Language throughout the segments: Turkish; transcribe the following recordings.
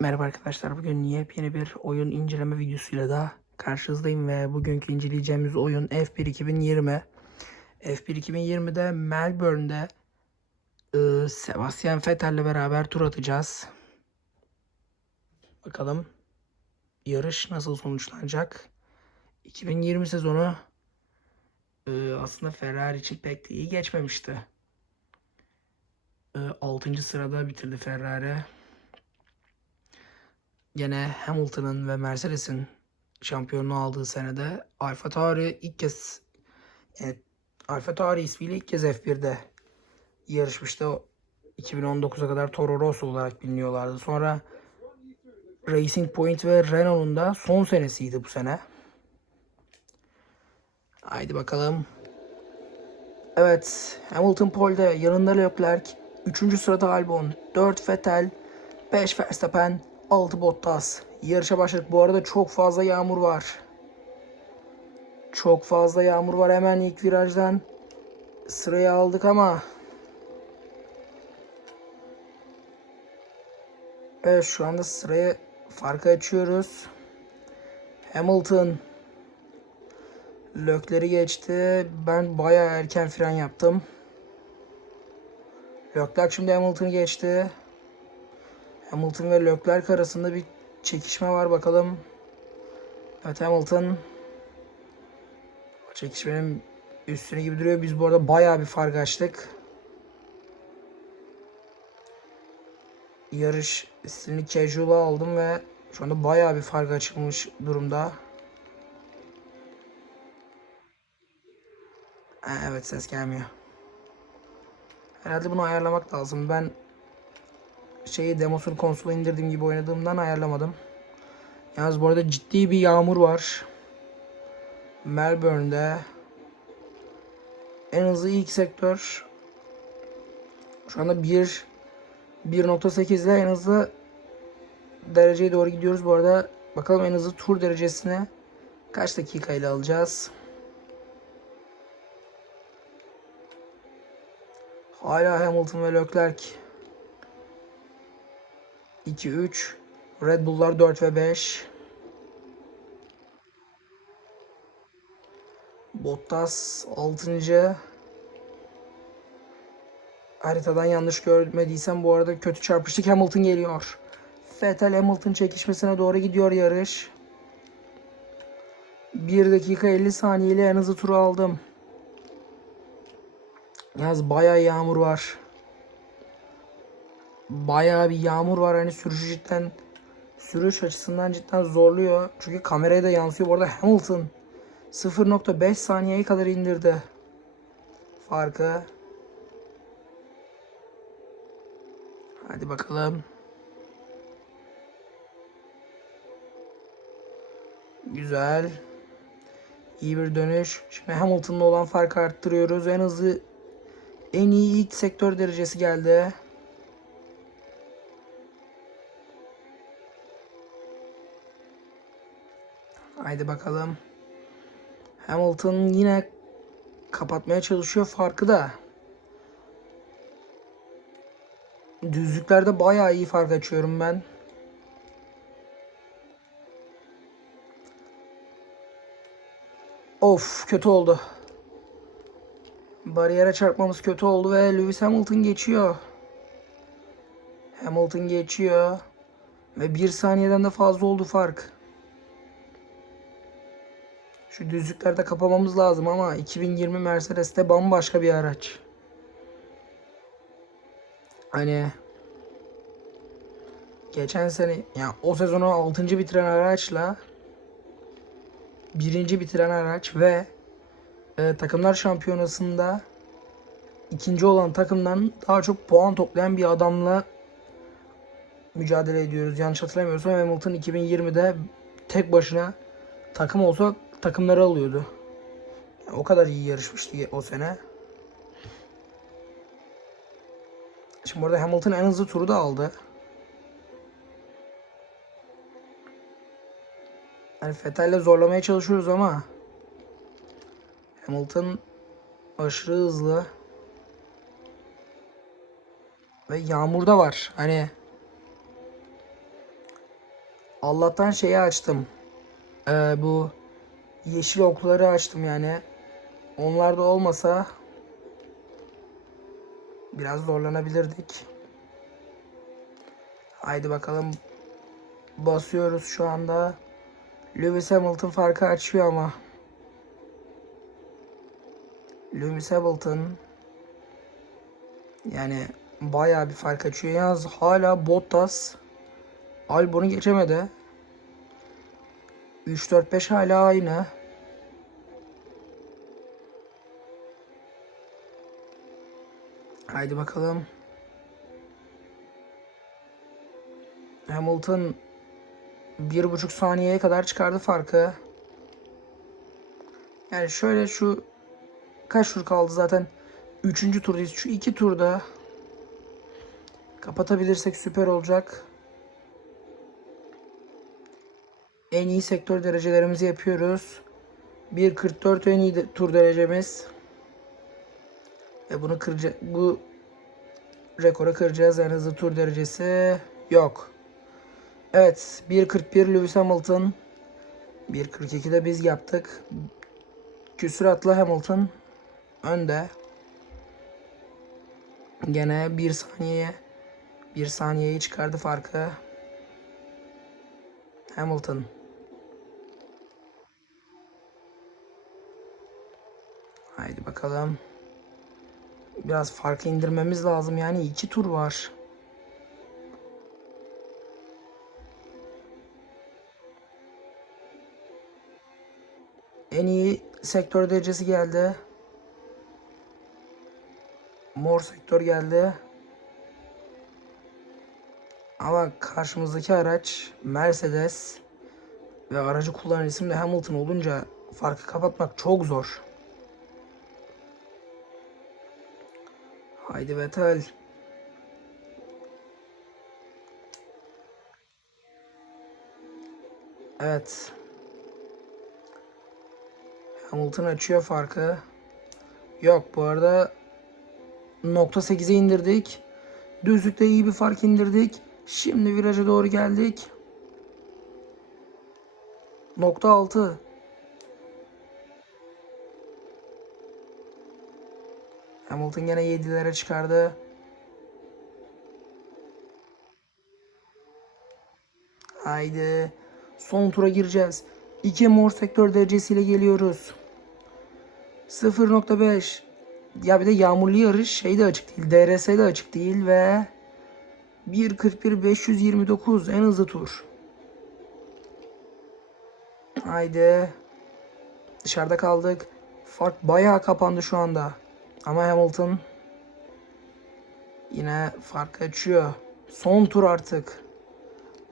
Merhaba arkadaşlar. Bugün yepyeni bir oyun inceleme videosuyla da karşınızdayım ve bugünkü inceleyeceğimiz oyun F1 2020. F1 2020'de Melbourne'de e, Sebastian Vettel'le beraber tur atacağız. Bakalım yarış nasıl sonuçlanacak? 2020 sezonu e, aslında Ferrari için pek iyi geçmemişti. E, 6. sırada bitirdi Ferrari. Gene Hamilton'ın ve Mercedes'in şampiyonluğu aldığı senede Alfa Tauri ilk kez yani Alfa Tauri ismiyle ilk kez F1'de yarışmıştı. O 2019'a kadar Toro Rosso olarak biliniyorlardı. Sonra Racing Point ve Renault'un da son senesiydi bu sene. Haydi bakalım. Evet, Hamilton pole'de yanında Leclerc, 3. sırada Albon, 4 Vettel, 5 Verstappen, 6 Bottas. Yarışa başladık. Bu arada çok fazla yağmur var. Çok fazla yağmur var. Hemen ilk virajdan sırayı aldık ama Evet şu anda sırayı farkı açıyoruz. Hamilton Lökleri geçti. Ben bayağı erken fren yaptım. Leclerc şimdi Hamilton'ı geçti. Hamilton ve Leclerc arasında bir çekişme var bakalım. Evet Hamilton çekişmenin üstüne gibi duruyor. Biz bu arada bayağı bir fark açtık. Yarış stilini casual'a aldım ve şu anda bayağı bir fark açılmış durumda. Evet ses gelmiyor. Herhalde bunu ayarlamak lazım. Ben şeyi demosunu konsola indirdiğim gibi oynadığımdan ayarlamadım. Yalnız bu arada ciddi bir yağmur var. Melbourne'de en hızlı ilk sektör şu anda 1 1.8 ile en hızlı dereceye doğru gidiyoruz. Bu arada bakalım en hızlı tur derecesine kaç dakika ile alacağız. Hala Hamilton ve Leclerc 2 3 Red Bull'lar 4 ve 5 Bottas 6. Haritadan yanlış görmediysem bu arada kötü çarpıştık. Hamilton geliyor. Vettel Hamilton çekişmesine doğru gidiyor yarış. 1 dakika 50 saniye ile en hızlı turu aldım. Yaz bayağı yağmur var. Bayağı bir yağmur var. Hani sürücü cidden sürüş açısından cidden zorluyor. Çünkü kameraya da yansıyor. Bu arada Hamilton 0.5 saniyeye kadar indirdi. Farkı. Hadi bakalım. Güzel. İyi bir dönüş. Şimdi Hamilton'la olan farkı arttırıyoruz. En hızlı en iyi ilk sektör derecesi geldi. Haydi bakalım. Hamilton yine kapatmaya çalışıyor farkı da. Düzlüklerde bayağı iyi fark açıyorum ben. Of kötü oldu. Bariyere çarpmamız kötü oldu ve Lewis Hamilton geçiyor. Hamilton geçiyor. Ve bir saniyeden de fazla oldu fark. Şu düzlüklerde kapamamız lazım ama 2020 Mercedes'te bambaşka bir araç. Hani geçen sene yani o sezonu 6. bitiren araçla birinci bitiren araç ve e, takımlar şampiyonasında ikinci olan takımdan daha çok puan toplayan bir adamla mücadele ediyoruz. Yanlış hatırlamıyorsam Hamilton 2020'de tek başına takım olsa takımları alıyordu. Yani o kadar iyi yarışmıştı o sene. Şimdi burada Hamilton en hızlı turu da aldı. Yani Vettel'le zorlamaya çalışıyoruz ama Hamilton aşırı hızlı. Ve yağmur da var. Hani Allah'tan şeyi açtım. Ee, bu yeşil okları açtım yani. Onlar da olmasa biraz zorlanabilirdik. Haydi bakalım. Basıyoruz şu anda. Lewis Hamilton farkı açıyor ama. Lewis Hamilton yani bayağı bir fark açıyor. Yalnız hala Bottas Albon'u geçemedi. 3-4-5 hala aynı. Haydi bakalım. Hamilton bir buçuk saniyeye kadar çıkardı farkı. Yani şöyle şu kaç tur kaldı zaten? Üçüncü turdayız. Şu iki turda kapatabilirsek süper olacak. En iyi sektör derecelerimizi yapıyoruz. 1.44 en iyi tur derecemiz. Ve bunu kıracak bu rekoru kıracağız. En hızlı tur derecesi yok. Evet 1.41 Lewis Hamilton 1.42'de biz yaptık. Küsuratlı Hamilton önde. Gene bir saniye bir saniyeyi çıkardı farkı. Hamilton. Haydi bakalım. Biraz farkı indirmemiz lazım yani iki tur var. En iyi sektör derecesi geldi. Mor sektör geldi. Ama karşımızdaki araç Mercedes ve aracı kullanan isim de Hamilton olunca farkı kapatmak çok zor. Haydi Vettel. Evet. Hamilton açıyor farkı. Yok bu arada nokta 8'e indirdik. Düzlükte iyi bir fark indirdik. Şimdi viraja doğru geldik. Nokta 6. Hamilton gene 7'lere çıkardı. Haydi. Son tura gireceğiz. 2 mor sektör derecesiyle geliyoruz. 0.5 ya bir de yağmurlu yarış şey de açık değil. DRS de açık değil ve 1.41 529 en hızlı tur. Haydi. Dışarıda kaldık. Fark bayağı kapandı şu anda. Ama Hamilton yine fark açıyor. Son tur artık.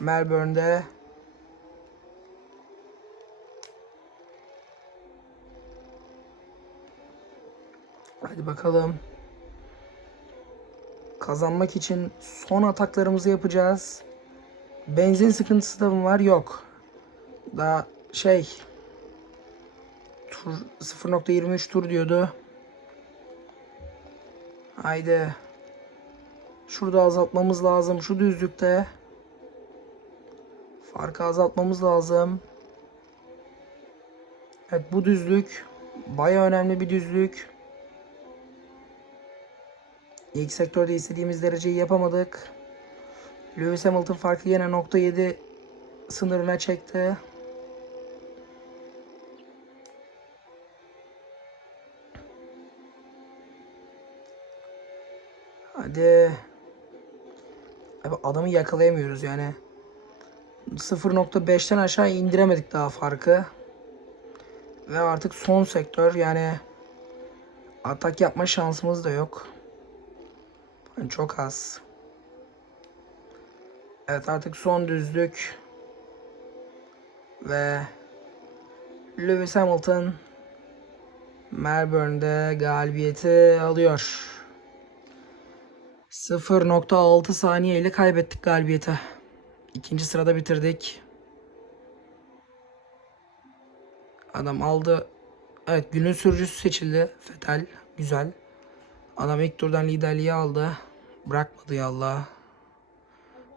Melbourne'de Hadi bakalım. Kazanmak için son ataklarımızı yapacağız. Benzin sıkıntısı da mı var? Yok. Daha şey tur 0.23 tur diyordu. Haydi. Şurada azaltmamız lazım. Şu düzlükte. Farkı azaltmamız lazım. Evet bu düzlük baya önemli bir düzlük. İlk sektörde istediğimiz dereceyi yapamadık. Lewis Hamilton farkı yine nokta 7 sınırına çekti. Hadi. Abi adamı yakalayamıyoruz yani. 0.5'ten aşağı indiremedik daha farkı. Ve artık son sektör yani atak yapma şansımız da yok. Yani çok az. Evet artık son düzlük. Ve Lewis Hamilton Melbourne'de galibiyeti alıyor. 0.6 saniye ile kaybettik galibiyeti. İkinci sırada bitirdik. Adam aldı. Evet günün sürücüsü seçildi. Fetel. Güzel. Adam ilk turdan liderliği aldı. Bırakmadı ya Allah.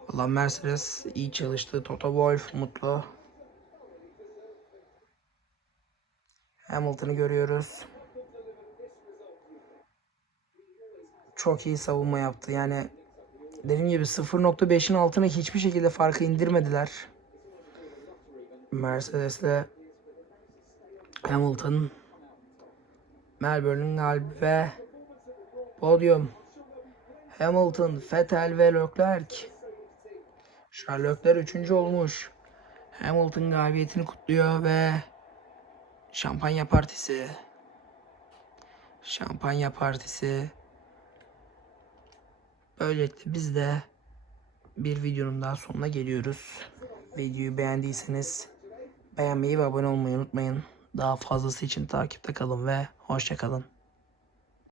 Valla Mercedes iyi çalıştı. Toto Wolff mutlu. Hamilton'ı görüyoruz. Çok iyi savunma yaptı. Yani dediğim gibi 0.5'in altına hiçbir şekilde farkı indirmediler. Mercedes'le Hamilton Melbourne'ün galibi ve podyum Hamilton, Vettel ve Leclerc. Charles Leclerc üçüncü olmuş. Hamilton galibiyetini kutluyor ve şampanya partisi. Şampanya partisi. Böylelikle biz de bir videonun daha sonuna geliyoruz. Videoyu beğendiyseniz beğenmeyi ve abone olmayı unutmayın. Daha fazlası için takipte kalın ve hoşçakalın.